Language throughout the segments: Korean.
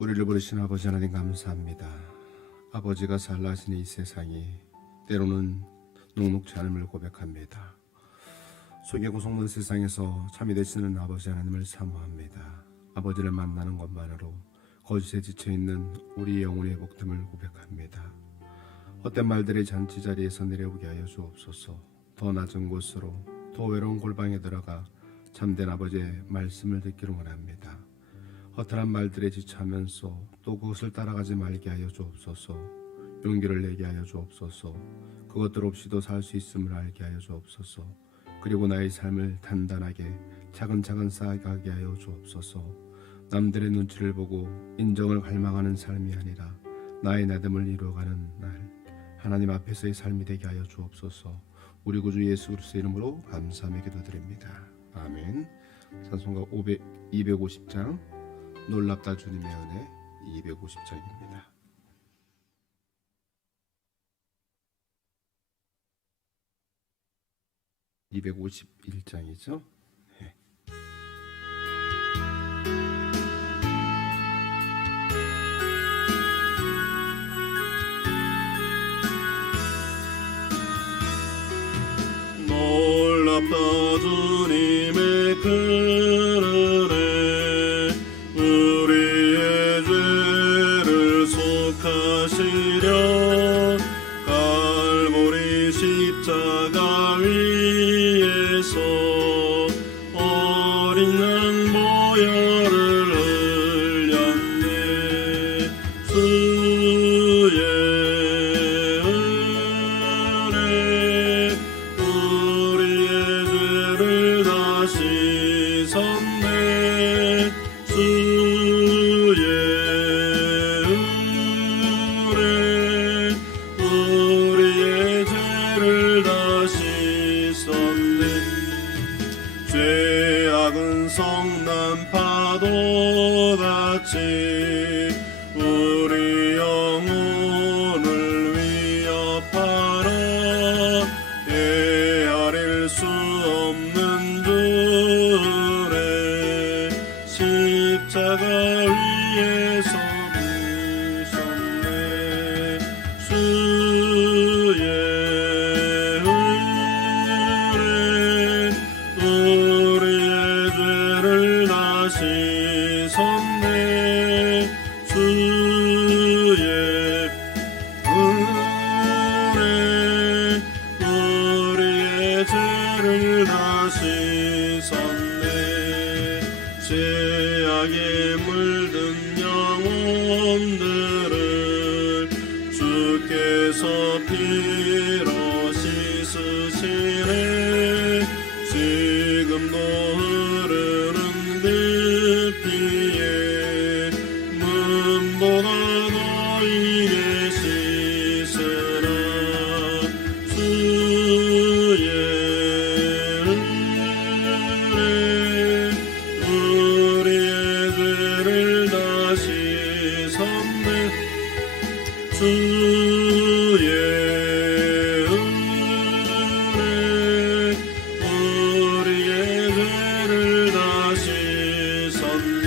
우리를 부르신 아버지 하나님 감사합니다. 아버지가 살라하신 이 세상이 때로는 녹록지 않음을 고백합니다. 속에 고속는 세상에서 참이 되시는 아버지 하나님을 사모합니다. 아버지를 만나는 것만으로 거짓에 지쳐있는 우리 영혼의 복됨을 고백합니다. 헛된 말들이 잔치자리에서 내려오게 하여 주옵소서. 더 낮은 곳으로 더 외로운 골방에 들어가 참된 아버지의 말씀을 듣기를 원합니다. 허탈한 말들에 지쳐하면서 또 그것을 따라가지 말게 하여 주옵소서. 용기를 내게 하여 주옵소서. 그것들 없이도 살 수 있음을 알게 하여 주옵소서. 그리고 나의 삶을 단단하게 차근차근 쌓아가게 하여 주옵소서. 남들의 눈치를 보고 인정을 갈망하는 삶이 아니라 나의 나됨을 이루어가는 날 하나님 앞에서의 삶이 되게 하여 주옵소서. 우리 구주 예수 그리스도의 이름으로 감사하며 기도드립니다. 아멘. 찬송가 250장 놀랍다 주님의 은혜 250장입니다. 251장이죠. 네. 놀랍다 주님의 큰 은혜 우리의 죄를 속하시려 갈보리 십자가 위에서 어린 양 보혈을 흘렸네. 주의 은혜 우리의 죄를 다 씻었네. 주의 은혜 우리의 죄를 다 씻었네. 죄악은 성난 파도같이 우리 영혼을 위협하라. 헤아릴 수 없는 줄에 십자가 위에서 부셨네. 주의 은혜 우리의 죄를 다 씻었네. 주의 은혜 우리의 죄를 다 씻었네. 죄악에 물든 영혼들을 주께서 피로 씻으시네. 지금도 흐르는 그 피에 문보다 너희에 씻으라. 주의 은혜 우리의 죄를 다 씻었네. 주의 은혜 우리의 죄를 다 씻었네.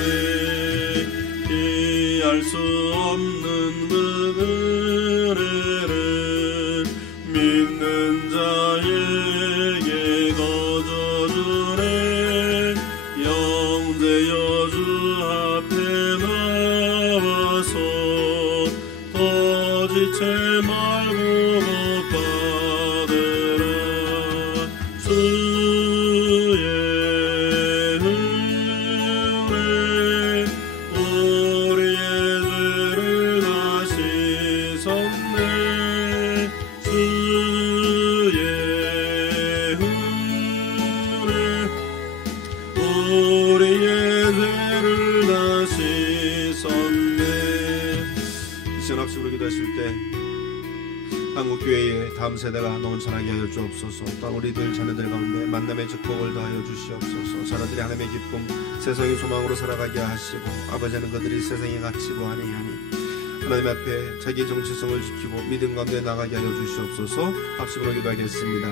피할 수 없는 그 은혜를 믿는 자에게 거저주네. 영제여 주 앞에 나와서 더 지체 말고 복받으라. 주의 은혜 우리의 죄를 다 씻었네. 주의 은혜 우리의 죄를 다 씻었네. 이 시간 합시고 기도하실 때 한국교회의 다음 세대가 넘쳐나게 하여 주옵소서. 또한 우리들 자녀들 가운데 만남의 축복을 더하여 주시옵소서. 자녀들이 하나님의 기쁨 세상의 소망으로 살아가게 하시고 아버지는 그들이 세상에 갇히고 아니하니 하나님 앞에 자기 정체성을 지키고 믿음 가운데 나가게 하여 주시옵소서. 합심으로 기도하겠습니다.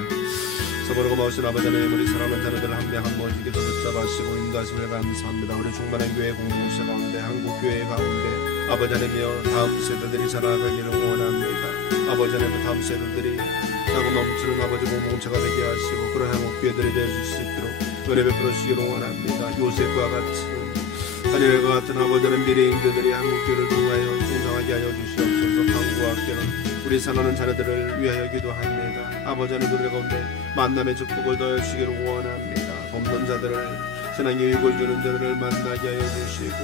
서버로 고마우신 아버지 하나님, 우리 사랑하는 자녀들 한 명 한 명 주께서 붙잡아시고 인도하심을 감사합니다. 우리 충만한 교회 공동체 가운데, 한국 교회 가운데 아버지 하나님이여 다음 세대들이 자라가기를 원합니다. 아버지 하나님, 다음 세대들이 자고 넘치는 아버지 공동체가 되게 하시고 그런 한국 교회들이 되어줄 수 있도록 은혜 베풀어 주시기를 원합니다. 요셉과 같이 다니엘과 같은 아버지 하나님 미래 인재들이 한국 교회를 통하여 성장하게 하여 주시옵소서. 한국과 학교는 우리 사랑하는 자녀들을 위하여 기도합니다. 아버지 하나님, 우리 가운데 만남의 축복을 더해 주시기를 원합니다. 돕는 자들을, 신앙의 유익을 주는 자들을 만나게 하여 주시고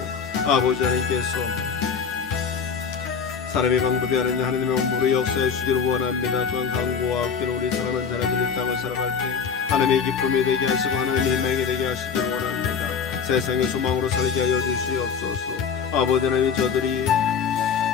아버지 하나님께서 사람의 방법이 아니라 하나님의 방법으로 역사해 주시기를 원합니다. 또한 강구와 학교는 우리 사랑하는 자녀들이 땅을 살아갈 때 하나님의 기쁨이 되게 하시고 하나님의 희망이 되게 하시기를 원합니다. 세상의 소망으로 살게 하여 주시옵소서. 아버지 하나님, 저들이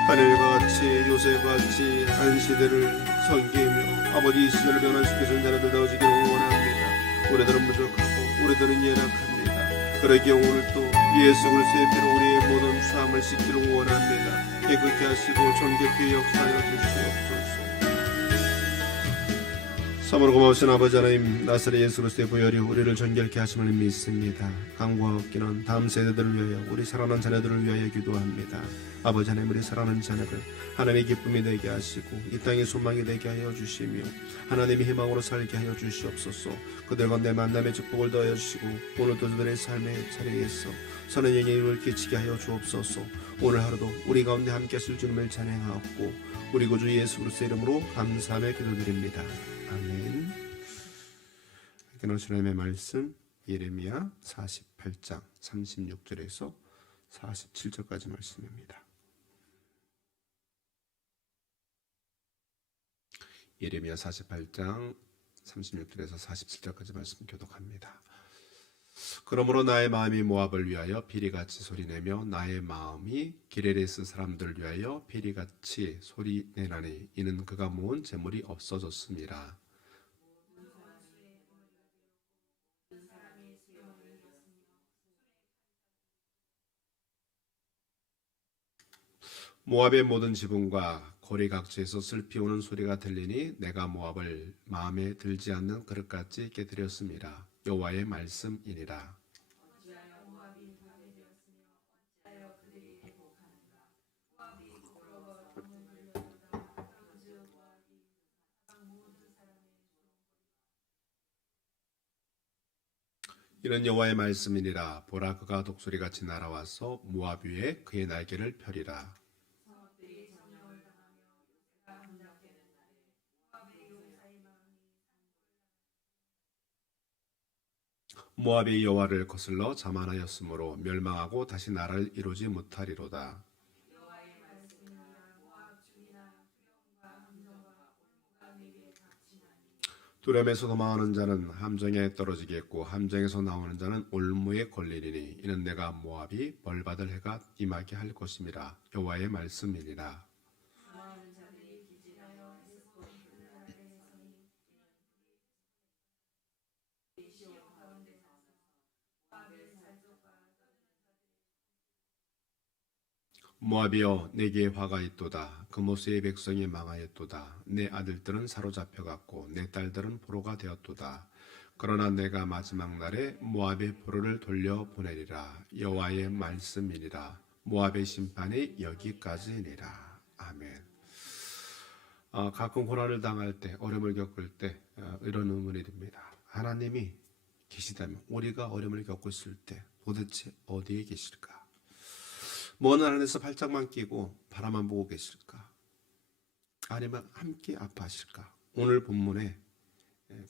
다니엘과 같이 요셉과 같이 한 시대를 섬기며 아버지 이 시대를 변화시키는 자녀들 되어지기를 원합니다. 우리들은 부족하고 우리들은 연약합니다. 그러기에 오늘도 예수 그리스도의 피로 우리의 모든 추함을 씻기를 원합니다. 깨끗게 하시고 존귀케 역사하여 주시옵소서. 참으로 고마우신 아버지 하나님, 나사렛 예수 그리스도의 보혈이 우리를 정결케 하심을 믿습니다. 강구와 없기는 다음 세대들을 위하여, 우리 사랑하는 자녀들을 위하여 기도합니다. 아버지 하나님, 우리 사랑하는 자녀들 하나님의 기쁨이 되게 하시고 이 땅의 소망이 되게 하여 주시며 하나님의 희망으로 살게 하여 주시옵소서. 그들과 내 만남의 축복을 더하여 주시고 오늘도 그들의 삶의 자리에서 선한 영향을 끼치게 하여 주옵소서. 오늘 하루도 우리 가운데 함께 하실 주님을 찬양하옵고 우리 구주 예수 그리스도의 이름으로 감사하며 기도드립니다. 아멘. 하나님의 말씀 예레미야 48장 36절에서 47절까지 말씀입니다. 예레미야 48장 36절에서 47절까지 말씀 교독합니다. 그러므로 나의 마음이 모압을 위하여 비리같이 소리내며 나의 마음이 기레레스 사람들을 위하여 비리같이 소리내나니 이는 그가 모은 재물이 없어졌습니다. 모압의 모든 지붕과 고리 각지에서 슬피 우는 소리가 들리니 내가 모압을 마음에 들지 않는 그릇같이 깨뜨렸습니다. 여호와의 말씀이니라. 이는 여호와의 말씀이니라. 보라, 그가 독수리같이 날아와서 모압 위에 그의 날개를 펴리라. 모압이 여호와를 거슬러 자만하였으므로 멸망하고 다시 나라를 이루지 못하리로다. 두려움에서 도망하는 자는 함정에 떨어지겠고 함정에서 나오는 자는 올무에 걸리리니 이는 내가 모압이 벌받을 해가 임하게 할 것임이라. 여호와의 말씀이니라. 모압이여, 내게 화가 있도다. 그모스의 백성이 망하였도다. 내 아들들은 사로잡혀갔고 내 딸들은 포로가 되었도다. 그러나 내가 마지막 날에 모압의 포로를 돌려보내리라. 여호와의 말씀이니라. 모압의 심판이 여기까지니라. 아멘. 가끔 고난을 당할 때, 어려움을 겪을 때 이런 의문이 듭니다. 하나님이 계시다면, 우리가 어려움을 겪고 있을 때 도대체 어디에 계실까? 먼 하늘에서 팔짱만 끼고 바라만 보고 계실까? 아니면 함께 아파하실까? 오늘 본문에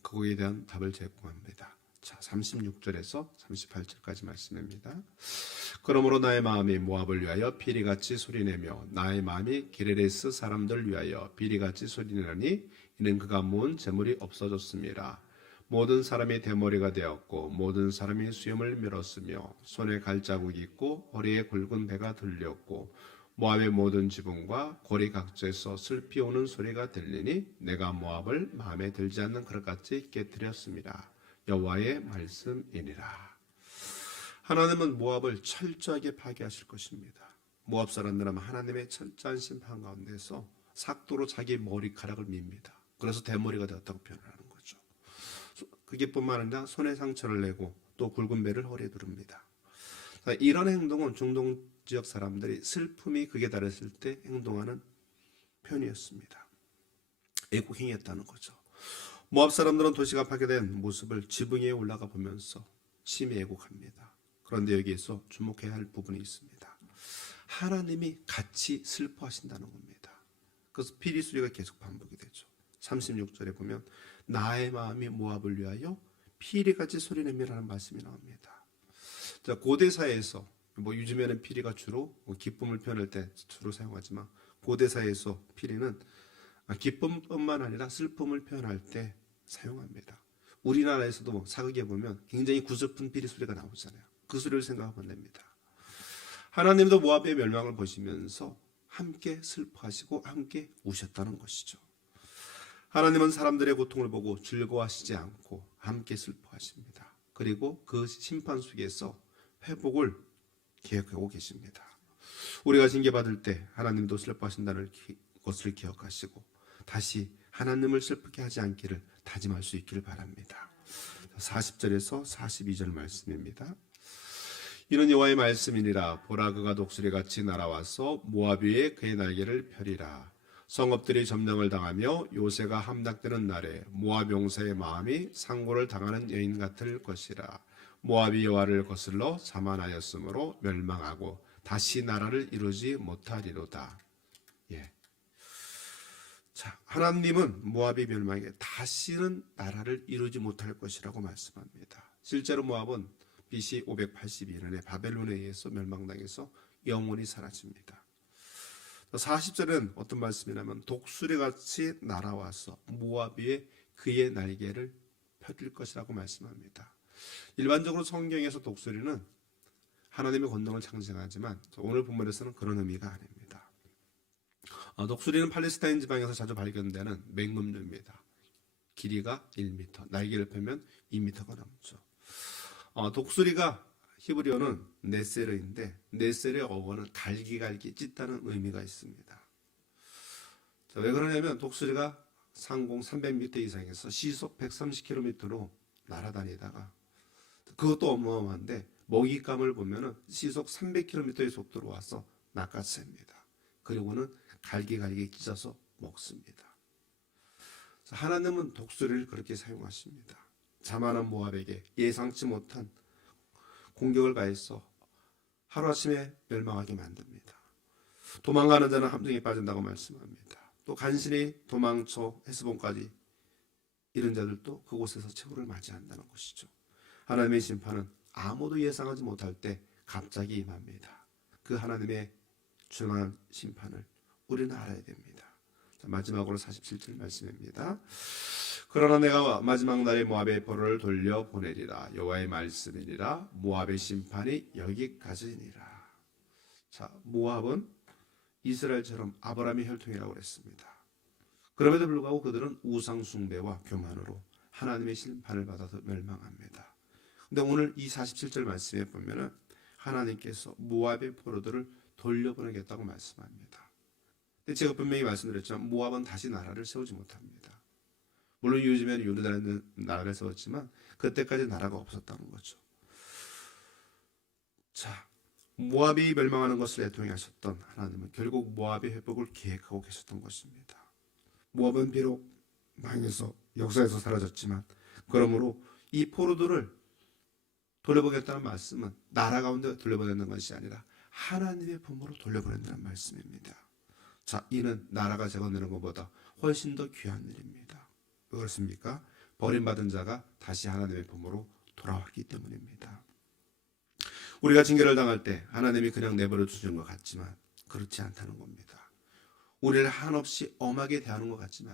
그거에 대한 답을 제공합니다. 자, 36절에서 38절까지 말씀입니다. 그러므로 나의 마음이 모압을 위하여 비리같이 소리내며 나의 마음이 기레레스 사람들을 위하여 비리같이 소리내니 이는 그가 모은 재물이 없어졌습니다. 모든 사람이 대머리가 되었고 모든 사람이 수염을 밀었으며 손에 갈자국이 있고 허리에 굵은 배가 들렸고 모압의 모든 지붕과 고리 각지에서 슬피 우는 소리가 들리니 내가 모압을 마음에 들지 않는 그릇같이 깨뜨렸습니다. 여호와의 말씀이니라. 하나님은 모압을 철저하게 파괴하실 것입니다. 모압 사람들은 하나님의 철저한 심판 가운데서 삭도로 자기 머리카락을 밉니다. 그래서 대머리가 되었다고 표현하는 거죠. 그게뿐만 아니라 손에 상처를 내고 또 굵은 배를 허리에 두릅니다. 이런 행동은 중동 지역 사람들이 슬픔이 극에 달했을 때 행동하는 편이었습니다. 애국행위했다는 거죠. 모압 사람들은 도시가 파괴된 모습을 지붕 위에 올라가 보면서 심히 애국합니다. 그런데 여기에서 주목해야 할 부분이 있습니다. 하나님이 같이 슬퍼하신다는 겁니다. 그래서 피리 소리가 계속 반복이 되죠. 36절에 보면 나의 마음이 모압을 위하여 피리같이 소리내미라는 말씀이 나옵니다. 자, 고대사에서 요즘에는 피리가 주로 기쁨을 표현할 때 주로 사용하지만 고대사에서 피리는 기쁨뿐만 아니라 슬픔을 표현할 때 사용합니다. 우리나라에서도 사극에 보면 굉장히 구슬픈 피리 소리가 나오잖아요. 그 소리를 생각하면 됩니다. 하나님도 모압의 멸망을 보시면서 함께 슬퍼하시고 함께 우셨다는 것이죠. 하나님은 사람들의 고통을 보고 즐거워하시지 않고 함께 슬퍼하십니다. 그리고 그 심판 속에서 회복을 계획하고 계십니다. 우리가 징계받을 때 하나님도 슬퍼하신다는 것을 기억하시고 다시 하나님을 슬프게 하지 않기를 다짐할 수 있기를 바랍니다. 40절에서 42절 말씀입니다. 이는 여호와의 말씀이니라. 보라, 그가 독수리같이 날아와서 모압 위에 그의 날개를 펴리라. 성읍들이 점령을 당하며 요새가 함락되는 날에 모압 용사의 마음이 상고를 당하는 여인 같을 것이라. 모압이 여호와를 거슬러 자만하였으므로 멸망하고 다시 나라를 이루지 못하리로다. 예. 자, 하나님은 모압이 멸망해 다시는 나라를 이루지 못할 것이라고 말씀합니다. 실제로 모압은 BC 582년에 바벨론에 의해서 멸망당해서 영원히 사라집니다. 40절은 어떤 말씀이냐면 독수리같이 날아와서 모압 위에 그의 날개를 펴릴 것이라고 말씀합니다. 일반적으로 성경에서 독수리는 하나님의 권능을 상징하지만 오늘 본문에서는 그런 의미가 아닙니다. 독수리는 팔레스타인 지방에서 자주 발견되는 맹금류입니다. 길이가 1m, 날개를 펴면 2m가 넘죠. 독수리가 히브리어는 네세르인데 네세르의 어원은 갈기갈기 찢다는 의미가 있습니다. 자, 왜 그러냐면 독수리가 상공 300m 이상에서 시속 130km로 날아다니다가 그것도 어마어마한데 먹잇감을 보면은 시속 300km의 속도로 와서 낚아챕니다. 그리고는 갈기갈기 찢어서 먹습니다. 하나님은 독수리를 그렇게 사용하십니다. 자만한 모압에게 예상치 못한 공격을 가해서 하루아침에 멸망하게 만듭니다. 도망가는 자는 함정에 빠진다고 말씀합니다. 또 간신히 도망쳐 헤스본까지 이런 자들도 그곳에서 최후를 맞이한다는 것이죠. 하나님의 심판은 아무도 예상하지 못할 때 갑자기 임합니다. 그 하나님의 중요한 심판을 우리는 알아야 됩니다. 자, 마지막으로 47절 말씀입니다. 그러나 내가 마지막 날에 모압의 포로를 돌려보내리라. 여호와의 말씀이니라. 모압의 심판이 여기까지니라. 자, 모압은 이스라엘처럼 아브라함의 혈통이라고 했습니다. 그럼에도 불구하고 그들은 우상 숭배와 교만으로 하나님의 심판을 받아서 멸망합니다. 근데 오늘 이 47절 말씀에 보면은 하나님께서 모압의 포로들을 돌려보내겠다고 말씀합니다. 근데 제가 분명히 말씀드렸지만 모압은 다시 나라를 세우지 못합니다. 물론 요즘에는 요르단은 나라를 세웠지만 그때까지 나라가 없었다는 거죠. 자, 모압이 멸망하는 것을 애통하셨던 하나님은 결국 모압의 회복을 계획하고 계셨던 것입니다. 모압은 비록 망해서 역사에서 사라졌지만 그러므로 이 포로들을 돌려보겠다는 말씀은 나라 가운데 돌려보내는 것이 아니라 하나님의 품으로 돌려보낸다는 말씀입니다. 자, 이는 나라가 재건되는 것보다 훨씬 더 귀한 일입니다. 왜 그렇습니까? 버림받은 자가 다시 하나님의 품으로 돌아왔기 때문입니다. 우리가 징계를 당할 때 하나님이 그냥 내버려 두시는 것 같지만 그렇지 않다는 겁니다. 우리를 한없이 엄하게 대하는 것 같지만